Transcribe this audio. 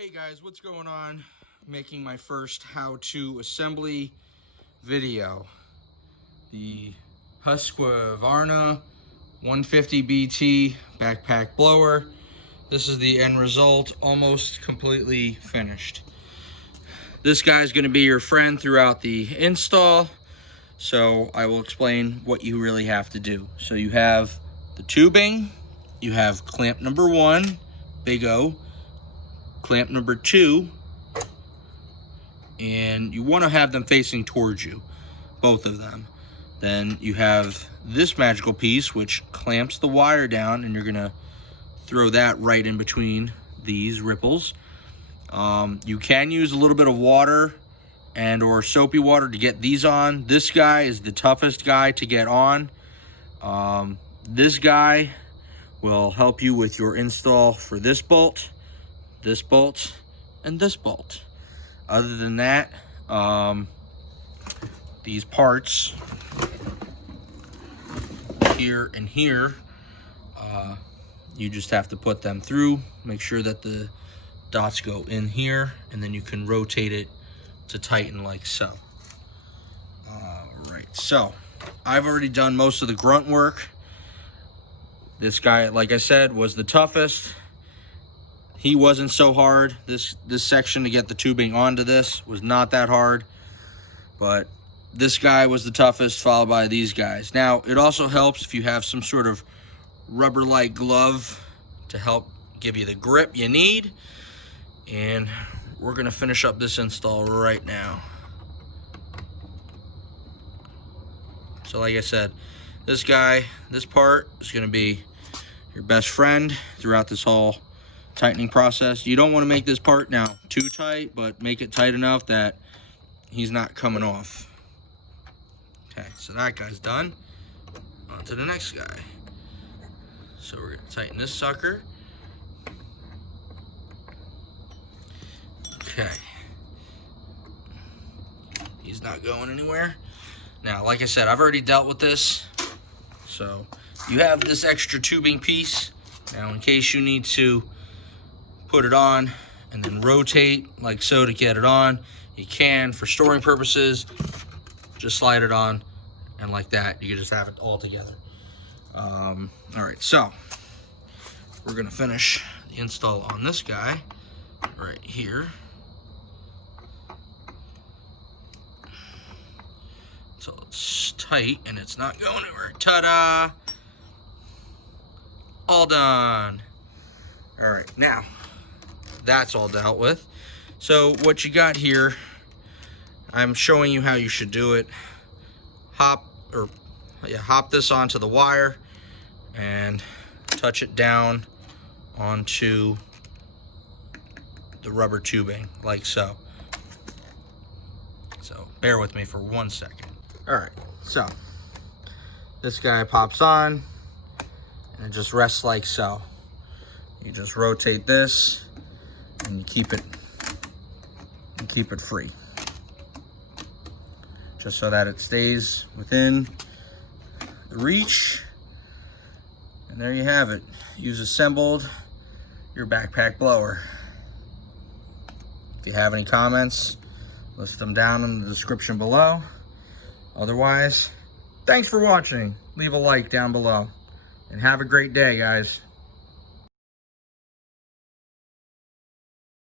Hey guys, what's going on? Making my first how-to assembly video. The Husqvarna 150 BT backpack blower. This is the end result, almost completely finished. This guy's going to be your friend throughout the install, so I will explain what you really have to do. So you have the tubing, you have clamp number 1, big O, clamp number 2, and you want to have them facing towards you, both of them. Then you have this magical piece which clamps the wire down, and you're gonna throw that right in between these ripples. You can use a little bit of water and or soapy water to get these on. This guy is the toughest guy to get on. This guy will help you with your install for this bolt, and this bolt. Other than that, these parts here and here, you just have to put them through, make sure that the dots go in here, and then you can rotate it to tighten like so. Alright, so I've already done most of the grunt work. This guy, like I said, was the toughest. He wasn't so hard. This section to get the tubing onto this was not that hard, but this guy was the toughest, followed by these guys. Now, it also helps if you have some sort of rubber-like glove to help give you the grip you need. And we're gonna finish up this install right now. So like I said, this guy, this part is gonna be your best friend throughout this whole tightening process. You don't want to make this part now too tight, but make it tight enough that he's not coming off. Okay, so that guy's done. On to the next guy. So we're going to tighten this sucker. Okay. He's not going anywhere. Now, like I said, I've already dealt with this. So you have this extra tubing piece. Now, in case you need to put it on and then rotate like so to get it on, you can. For storing purposes, just slide it on, and like that you can just have it all together. All right, so we're gonna finish the install on this guy right here. So it's tight and it's not going anywhere. Ta-da! All done. All right, now that's all dealt with. So what you got here, I'm showing you how you should do it. Hop this onto the wire and touch it down onto the rubber tubing like so. So bear with me for 1 second. All right, so this guy pops on and it just rests like so. You just rotate this and you keep it free, just so that it stays within the reach. And there you have it. You've assembled your backpack blower. If you have any comments, list them down in the description below. Otherwise, thanks for watching. Leave a like down below and have a great day, guys.